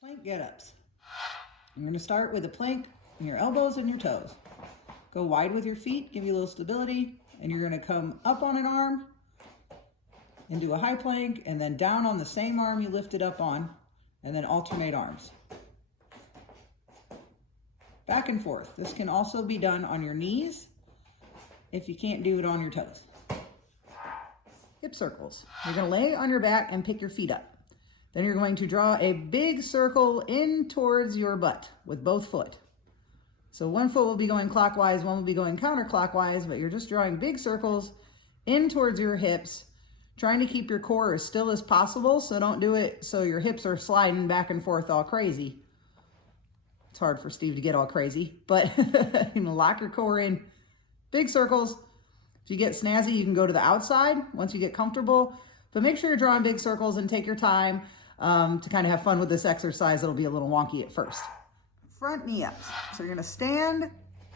Plank get-ups. You're going to start with a plank on your elbows and your toes. Go wide with your feet, give you a little stability, and you're going to come up on an arm and do a high plank, and then down on the same arm you lifted up on, and then alternate arms. Back and forth. This can also be done on your knees if you can't do it on your toes. Hip circles. You're going to lay on your back and pick your feet up. Then you're going to draw a big circle in towards your butt with both foot. So one foot will be going clockwise, one will be going counterclockwise, but you're just drawing big circles in towards your hips, trying to keep your core as still as possible, so don't do it so your hips are sliding back and forth all crazy. It's hard for Steve to get all crazy, but you know, lock your core in big circles. If you get snazzy, you can go to the outside once you get comfortable, but make sure you're drawing big circles and take your time to kind of have fun with this exercise. It'll be a little wonky at first. Front knee ups. So you're gonna stand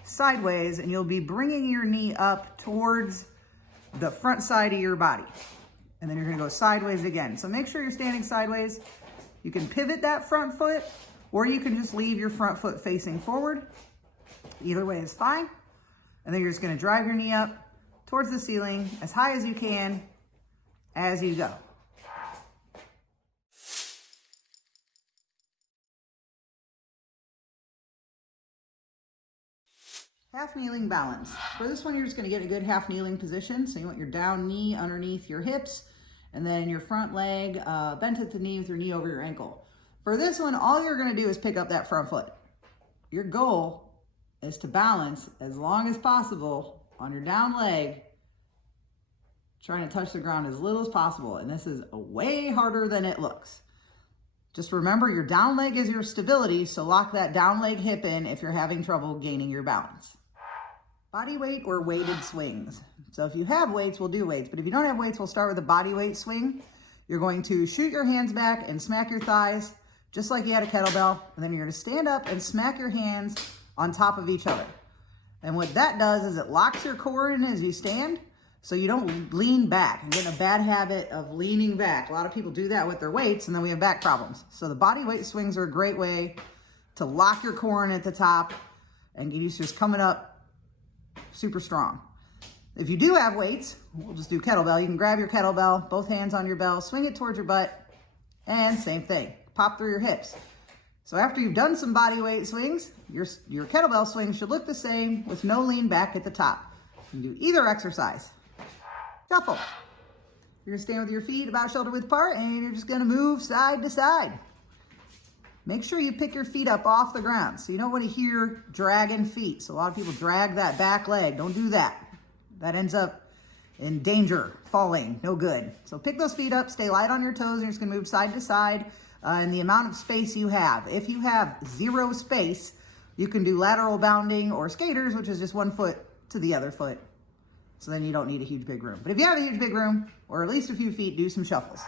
sideways and you'll be bringing your knee up towards the front side of your body. And then you're gonna go sideways again. So make sure you're standing sideways. You can pivot that front foot, or you can just leave your front foot facing forward. Either way is fine. And then you're just gonna drive your knee up towards the ceiling as high as you can as you go. Half kneeling balance. For this one, you're just gonna get a good half kneeling position. So you want your down knee underneath your hips, and then your front leg bent at the knee with your knee over your ankle. For this one, all you're gonna do is pick up that front foot. Your goal is to balance as long as possible on your down leg, trying to touch the ground as little as possible. And this is way harder than it looks. Just remember, your down leg is your stability, so lock that down leg hip in if you're having trouble gaining your balance. Body weight or weighted swings. So if you have weights, we'll do weights, but if you don't have weights, we'll start with a body weight swing. You're going to shoot your hands back and smack your thighs, just like you had a kettlebell, and then you're gonna stand up and smack your hands on top of each other. And what that does is it locks your core in as you stand, so you don't lean back. I'm getting a bad habit of leaning back. A lot of people do that with their weights, and then we have back problems. So the body weight swings are a great way to lock your core in at the top and get you just coming up super strong. If you do have weights, we'll just do kettlebell. You can grab your kettlebell, both hands on your bell, swing it towards your butt, and same thing, pop through your hips. So after you've done some body weight swings, your kettlebell swing should look the same with no lean back at the top. You can do either exercise. Shuffle. You're gonna stand with your feet about shoulder width apart, and you're just gonna move side to side. Make sure you pick your feet up off the ground. So you don't want to hear dragging feet. So a lot of people drag that back leg. Don't do that. That ends up in danger, falling, no good. So pick those feet up, stay light on your toes, and you're just gonna move side to side in the amount of space you have. If you have zero space, you can do lateral bounding or skaters, which is just one foot to the other foot. So then you don't need a huge big room. But if you have a huge big room, or at least a few feet, do some shuffles.